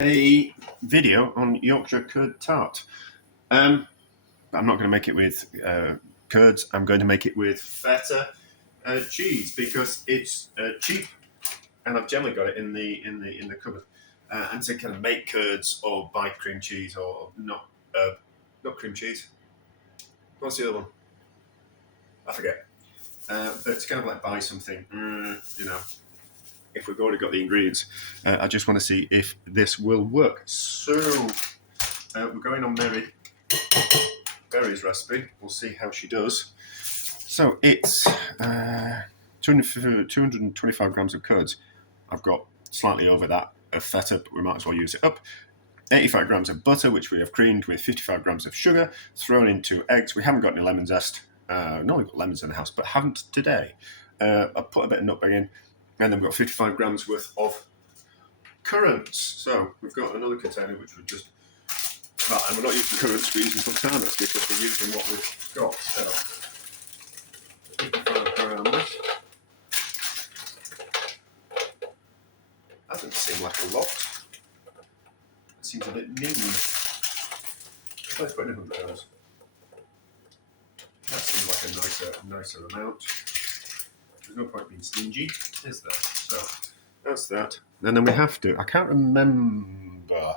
A video on Yorkshire Curd Tart. I'm not going to make it with curds. I'm going to make it with feta cheese because it's cheap, and I've generally got it in the cupboard. And to kind of make curds or buy cream cheese or not cream cheese. What's the other one? I forget. But to kind of like buy something, if we've already got the ingredients, I just want to see if this will work. So we're going on Mary's recipe. We'll see how she does. So it's 225 grams of curds. I've got slightly over that of feta, but we might as well use it up. 85 grams of butter, which we have creamed with 55 grams of sugar, thrown into eggs. We haven't got any lemon zest. Normally got lemons in the house, but haven't today. I put a bit of nutmeg in, and then we've got 55 grams worth of currants. So we've got another container which we just... Well, and we're not using currants, we're using sultanas because we're using what we've got. So 55 grams. That doesn't seem like a lot. It seems a bit mean. Let's put in 100 grams. That seems like a nicer amount. There's no point being stingy, is there? So that's that. And then we have to, I can't remember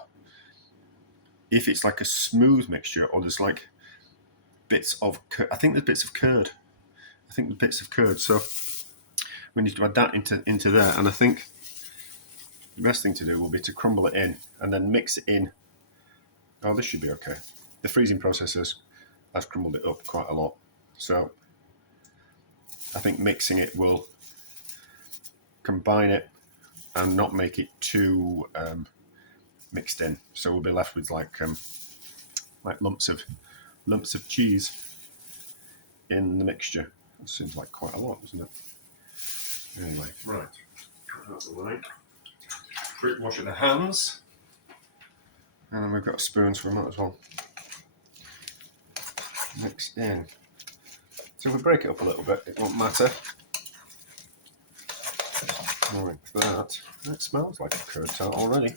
if it's like a smooth mixture or there's like bits of curd. I think there's bits of curd. So we need to add that into there. And I think the best thing to do will be to crumble it in and then mix it in. Oh, this should be okay. The freezing process has crumbled it up quite a lot. So I think mixing it will combine it and not make it too mixed in. So we'll be left with like lumps of cheese in the mixture. That seems like quite a lot, doesn't it? Anyway, right. Put that away. Quick wash of the hands. And then we've got a spoon, so we might as well mix in. So if we break it up a little bit, it won't matter. Like that. It smells like a curd tart already.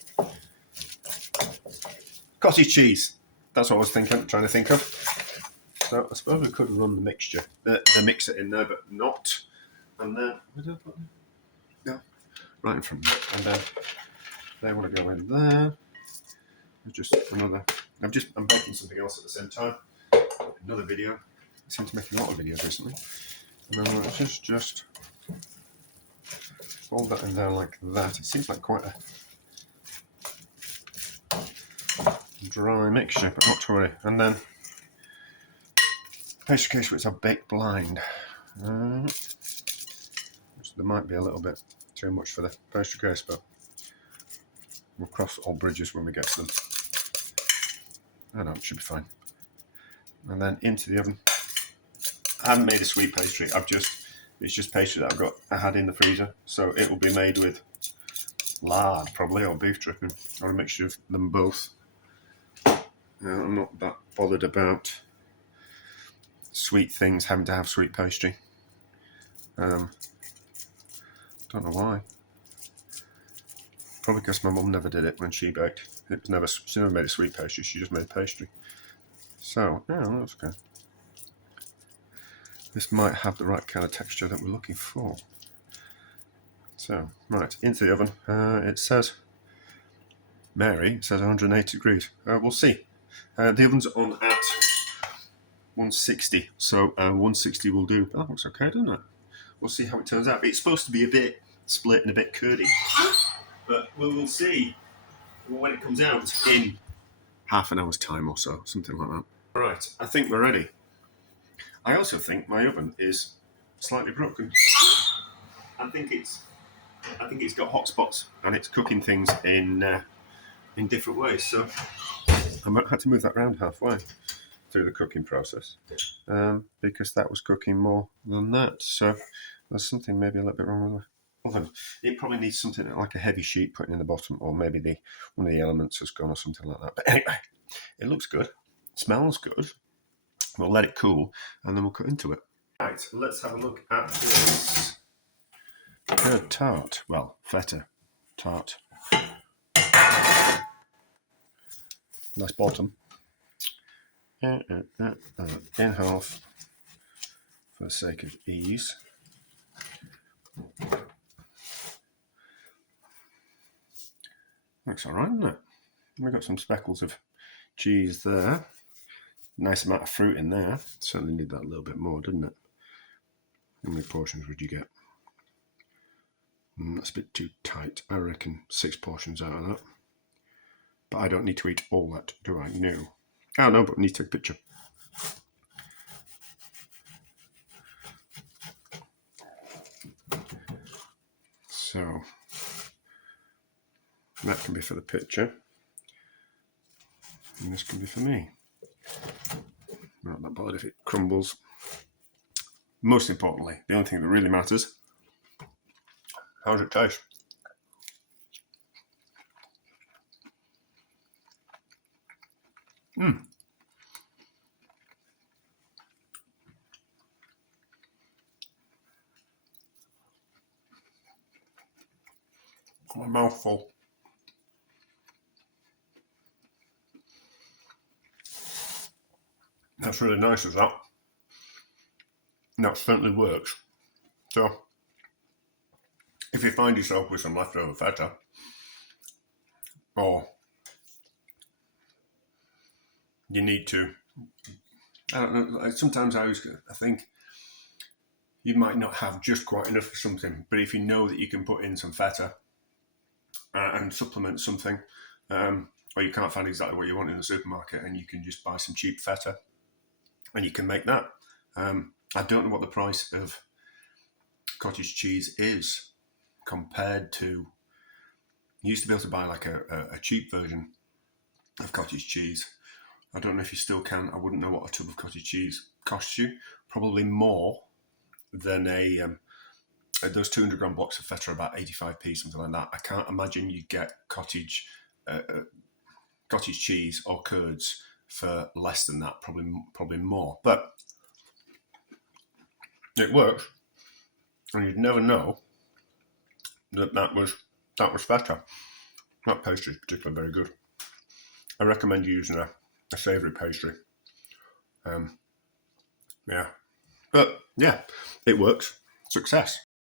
Cottage cheese. That's what I was trying to think of. So I suppose we could run the mixer in there, but not. And then no, right in front of it. And then they want to go in there. Just another. I'm baking something else at the same time. Another video. I seem to make a lot of videos recently. And then we'll just fold that in there like that. It seems like quite a dry mixture, but not to worry. And then pastry case, which I've baked blind. There might be a little bit too much for the pastry case, but we'll cross all bridges when we get to them. I know, it should be fine. And then into the oven. I haven't made a sweet pastry. It's just pastry that I had in the freezer. So it will be made with lard probably, or beef dripping, or a mixture of them both. I'm not that bothered about sweet things having to have sweet pastry. Don't know why. Probably because my mum never did it when she baked. She never made a sweet pastry. She just made pastry. So yeah, that's okay. This might have the right kind of texture that we're looking for. So right into the oven. It says 180 degrees. We'll see. The oven's on at 160, so 160 will do. That looks okay, doesn't it? We'll see how it turns out. It's supposed to be a bit split and a bit curdy, but we'll see when it comes out in half an hour's time or so, something like that. Right, I think we're ready. I also think my oven is slightly broken. I think it's got hot spots and it's cooking things in different ways. So I might have to move that round halfway through the cooking process because that was cooking more than that. So there's something maybe a little bit wrong with the oven. It probably needs something like a heavy sheet put in the bottom, or maybe one of the elements has gone or something like that. But anyway, it looks good. It smells good. We'll let it cool and then we'll cut into it. Right, let's have a look at this curd tart. Well, feta tart. nice bottom. In half for the sake of ease. Looks alright, isn't it? We've got some speckles of cheese there. Nice amount of fruit in there. Certainly need that a little bit more, didn't it? How many portions would you get? That's a bit too tight. I reckon 6 portions out of that. But I don't need to eat all that, do I? No. Oh no, but we need to take a picture. So that can be for the picture. And this can be for me. Not that bothered if it crumbles. Most importantly, the only thing that really matters, how does it taste? A mouthful. That's really nice, is that? That certainly works. So, if you find yourself with some leftover feta, or you need to, I don't know, sometimes I think you might not have just quite enough for something, but if you know that you can put in some feta and supplement something, or you can't find exactly what you want in the supermarket and you can just buy some cheap feta and you can make that. I don't know what the price of cottage cheese is compared to, you used to be able to buy like a cheap version of cottage cheese. I don't know if you still can. I wouldn't know what a tub of cottage cheese costs you. Probably more than those 200 gram blocks of feta are about 85p, something like that. I can't imagine you get cottage cheese or curds for less than that. Probably more. But it works, and you'd never know that was feta. That pastry is particularly very good. I recommend using a savoury pastry. Yeah. But yeah, it works. Success.